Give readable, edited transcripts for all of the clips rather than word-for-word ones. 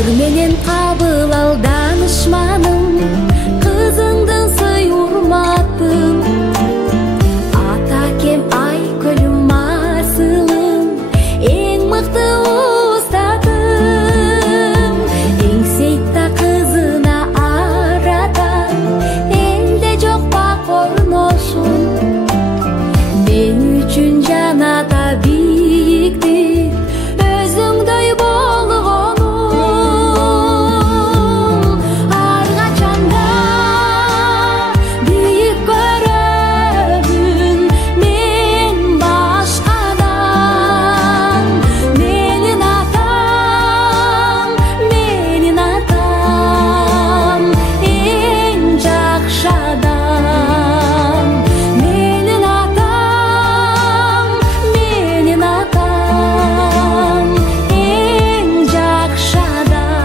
Сабыр менен кабыл ал данышманым, кызыңдын сый урматын. Ата кем ай көлүм асылым, эң мыкты устатым. Эң сейта кызына аратан, элде жок бак орношун. Мен үчүн жаната бийиктир, өзүңдөй болгонум. Ар качанда бийик көрөмүн мен башкадан. Менин атам, эң жакшы адам. Менин атам, эң жакшы адам.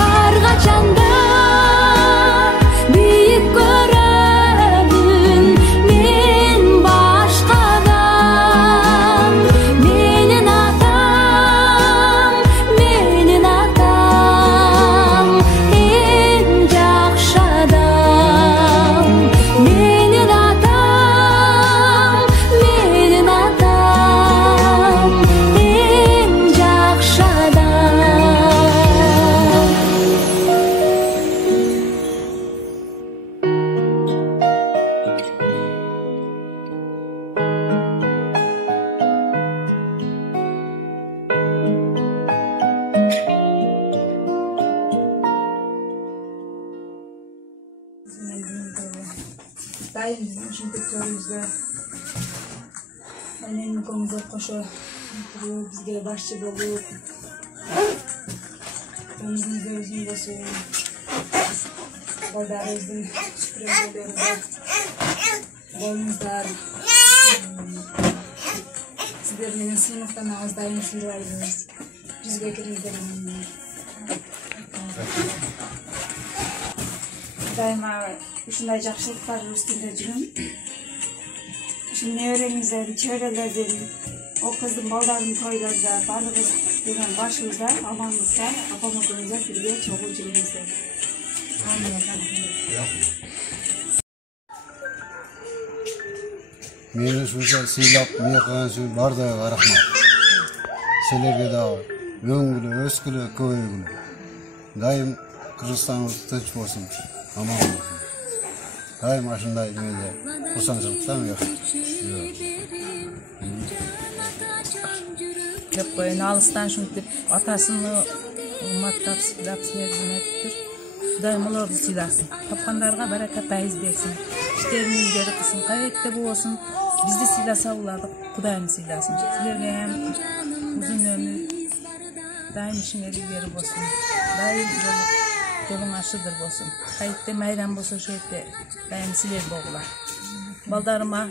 Ар качанда бийик көрөмүн мен башкадан. Менин атам, эң жакшы адам. Менин атам, эң жакшы адам. Дайым биздин ушинтиктөрүбүзгө менен көңүлгө кошо бизге башчы болуп, өмүрүңүздө өзүң болсун, балдарыбыздын сүрөндөрүндө болуңуздар. Сиздер менен сыймыктанабыз, дайым ушундайбыз. Бизге кириңиздер. Дайыма ушундай жакшылыктар үстүндө жүрүм. Ушу небереңиздердин, чөйрөлөрдүн, ол кыздын балдардын тойлорунда баардыгыбыз бүгүн башыбызда амандыкта, апам экөөңүздөр бирге чогуу жүрүңүздөр. Meni ушунча сыйлап, эмне кылган үчүн бардыгыга рахмат. Силерге дагы өңгүлө, өскүлө, көбөйгүлө. Дайым Кыргызстаныбыз тынч болсун, аман болсун. Дайым ашындай эмеде курсаңчылыктан жок. Деп коюн, алыстан ушинтип атасыны урматтап, сыйлап силердин Кудайым олорду сыйласын. Тапкандарга барака пайыз берсин. İşlerini ilgili kısım kayıtta bu olsun. Bizde silah uladık. Kudayım silahsın. Sizlerge hem uzun ömür. Daim işine bir yeri olsun. Daim yolun aşıdır olsun. Kayıtta meyran olsun şeyde. Daim siler boğular. Baldarıma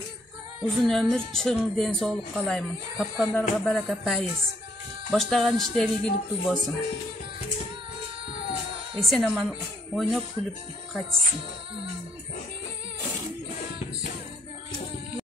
uzun ömür çığın den soğuluk kalayımın. Tapkanlarga baraka payiz. Başlagan işleri ilgili olsun. Sen aman oynayıp kulüp kaçsın.